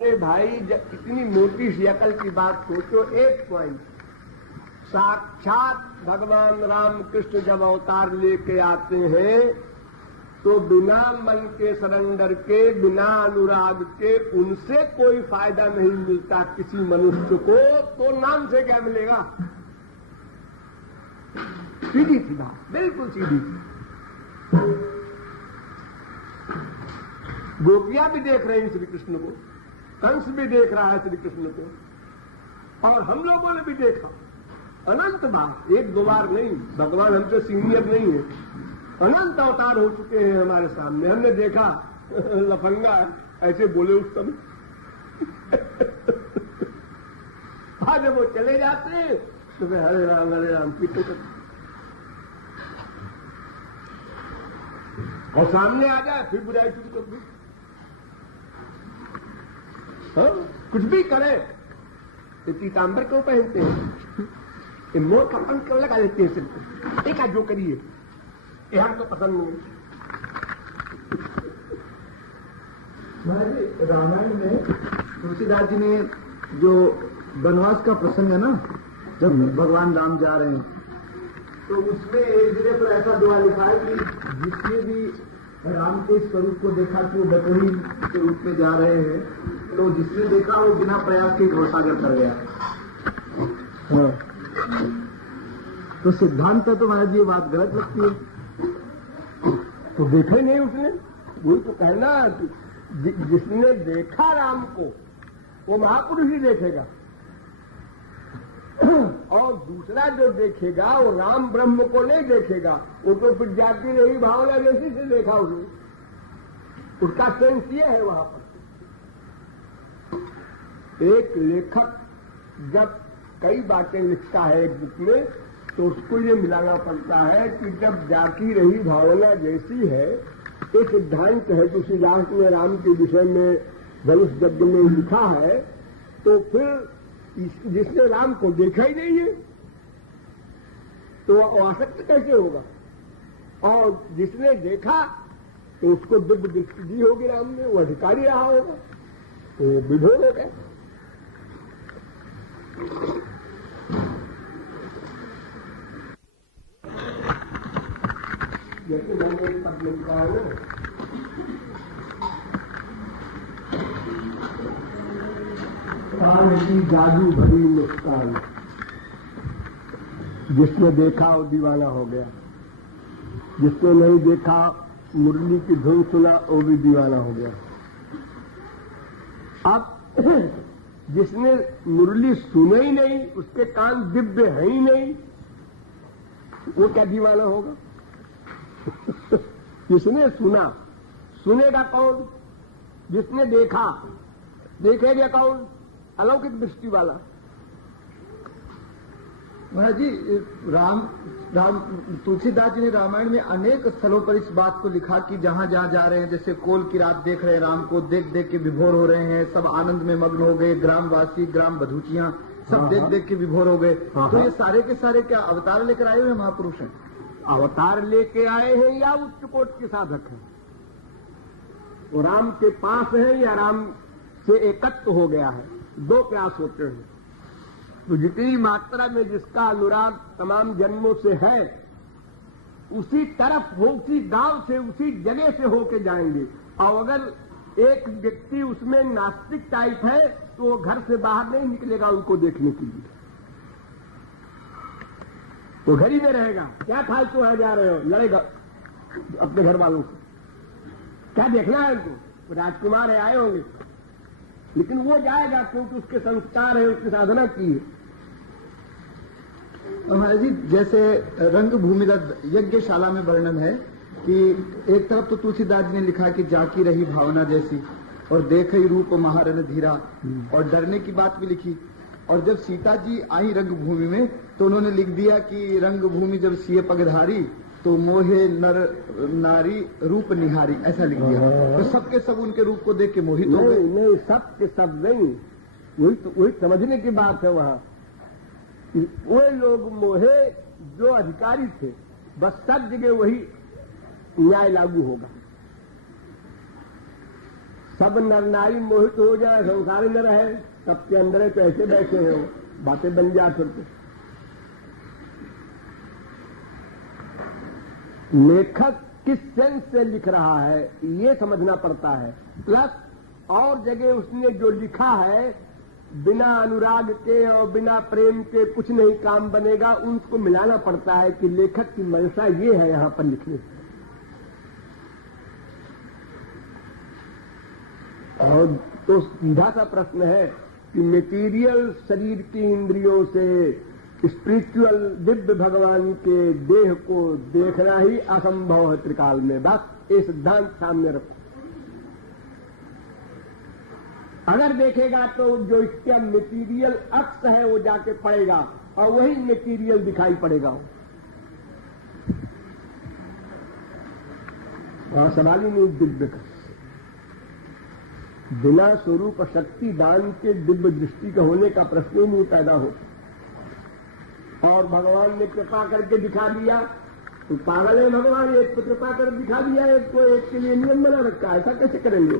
अरे भाई, इतनी मोटी सी अकल की बात सोचो। एक पॉइंट, साक्षात भगवान राम कृष्ण जब अवतार लेके आते हैं तो बिना मन के सरेंडर के, बिना अनुराग के उनसे कोई फायदा नहीं मिलता किसी मनुष्य को, तो नाम से क्या मिलेगा? सीधी सी बात, बिल्कुल सीधी। गोपियां भी देख रही हैं श्री कृष्ण को, कंस भी देख रहा है श्री कृष्ण को, और हम लोगों ने भी देखा अनंत बार, एक दो बार नहीं। भगवान हमसे सीनियर नहीं है, अनंत अवतार हो चुके हैं हमारे सामने। हमने देखा लफंगा ऐसे बोले उस समय आज वो चले जाते तो वे हरे राम पीछे करते, और सामने आ जाए फिर बुराई शुरू कर दी। कुछ भी करे तो पीताम्बर क्यों पहनते हैं? मोर का पंख क्यों लगा देते हैं सिर को? एक जो करिए ये हमको पसंद नहीं। महाराज, रामायण में तुलसीदास जी ने जो वनवास का प्रसंग है ना, जब भगवान राम जा रहे हैं, तो उसमें एक जगह पर ऐसा दुआ लिखा है कि जिसने भी राम के स्वरूप को देखा कि वो बटोही के रूप में जा रहे हैं, तो जिसने देखा वो बिना प्रयास के घोषागर कर गया। तो सिद्धांत तो महाराज ये बात गलत लगती है। तो देखे नहीं उसने, वही तो कहना, जिसने देखा राम को वो महापुरुष ही देखेगा, और दूसरा जो देखेगा वो राम ब्रह्म को नहीं देखेगा। वो तो फिर जाती रही भावना जैसी से देखा उसने, उसका सेंस ये है। वहां पर एक लेखक जब कई बातें लिखता है एक बुक में, तो उसको ये मिलाना पड़ता है कि जब जाती रही भावना जैसी है, एक सिद्धांत है तुलसीदास ने राम के विषय में धनुष यज्ञ में लिखा है, तो फिर जिसने राम को देखा ही नहीं है तो वह आसक्त कैसे होगा? और जिसने देखा तो उसको दिव्य दृष्टि दी होगी राम ने, वो अधिकारी रहा होगा, तो विभोर हो गए। जैसे मैंने एक पद लिखा है ना, कान की जादू भरी मुस्कान, जिसने देखा वो दीवाना हो गया, जिसने नहीं देखा मुरली की धुन सुना वो भी दीवाना हो गया। अब जिसने मुरली सुने ही नहीं, उसके कान दिव्य है ही नहीं, वो क्या दीवाना होगा? जिसने सुना, सुनेगा कौन? जिसने देखा, देखेगा कौन? अलौकिक दृष्टि वाला। महाराज जी, तुलसीदास जी ने रामायण में अनेक स्थलों पर इस बात को लिखा कि जहां जहां जा रहे हैं, जैसे कोल की रात देख रहे हैं राम को, देख देख के विभोर हो रहे हैं, सब आनंद में मग्न हो गए, ग्रामवासी, ग्राम बधूचियां सब देख देख के विभोर हो गए। तो ये सारे के सारे क्या अवतार लेकर आए हुए महापुरुष हैं? अवतार लेके आए हैं या उच्च कोट के साधक हैं? वो राम के पास है या राम से एकत्व हो गया है? दो प्रयास होते हैं। तो जितनी मात्रा में जिसका अनुराग तमाम जन्मों से है, उसी तरफ हो, उसी गांव से, उसी जगह से होके जाएंगे। और अगर एक व्यक्ति उसमें नास्तिक टाइप है तो वो घर से बाहर नहीं निकलेगा उनको देखने के लिए, वो घर ही में रहेगा। क्या फालतू है, जा रहे हो, लड़ेगा अपने घर वालों से, क्या देखना है उनको? राजकुमार है, आए होंगे, लेकिन वो जाएगा क्योंकि उसके संस्कार है, उसकी साधना की है। महाराज जी, जैसे रंगभूमिगत यज्ञशाला में वर्णन है कि एक तरफ तो तुलसीदास जी ने लिखा कि जाकी रही भावना जैसी, और देख ही रूप महारन धीरा, और डरने की बात भी लिखी। और जब सीता जी आई रंगभूमि में तो उन्होंने लिख दिया कि रंगभूमि जब सिए पगधारी, तो मोहे नर नारी रूप निहारी, ऐसा लिख दिया। तो सबके सब उनके रूप को देख के मोहित हो गए। नहीं, सब के सब नहीं, वही समझने की बात है। वहां वो लोग मोहे जो अधिकारी थे, बस सब जगह वही न्याय लागू होगा। सब नर नारी मोहित हो जाए, संसार न रहे, सबके अंदर कैसे बैठे हैं, बातें बन जा फिर तो। लेखक किस सेंस से लिख रहा है ये समझना पड़ता है। प्लस और जगह उसने जो लिखा है बिना अनुराग के और बिना प्रेम के कुछ नहीं काम बनेगा, उनको मिलाना पड़ता है कि लेखक की मंशा ये है यहां पर लिखने की। और तो सीधा सा प्रश्न है कि मटेरियल शरीर की इंद्रियों से स्पिरिचुअल दिव्य भगवान के देह को देखना ही असंभव है त्रिकाल में। बस ये सिद्धांत सामने रखो। अगर देखेगा तो जो इसका मटेरियल अक्स है वो जाके पड़ेगा और वही मटेरियल दिखाई पड़ेगा। सवाल ही नहीं दिव्य का। बिना स्वरूप शक्ति दान के दिव्य दृष्टि का होने का प्रश्न ही नहीं पैदा हो। और भगवान ने कृपा करके दिखा दिया तो पागल है भगवान, एक को कृपा कर दिखा दिया, एक को एक के लिए नियम बना रखा है, ऐसा कैसे करेंगे?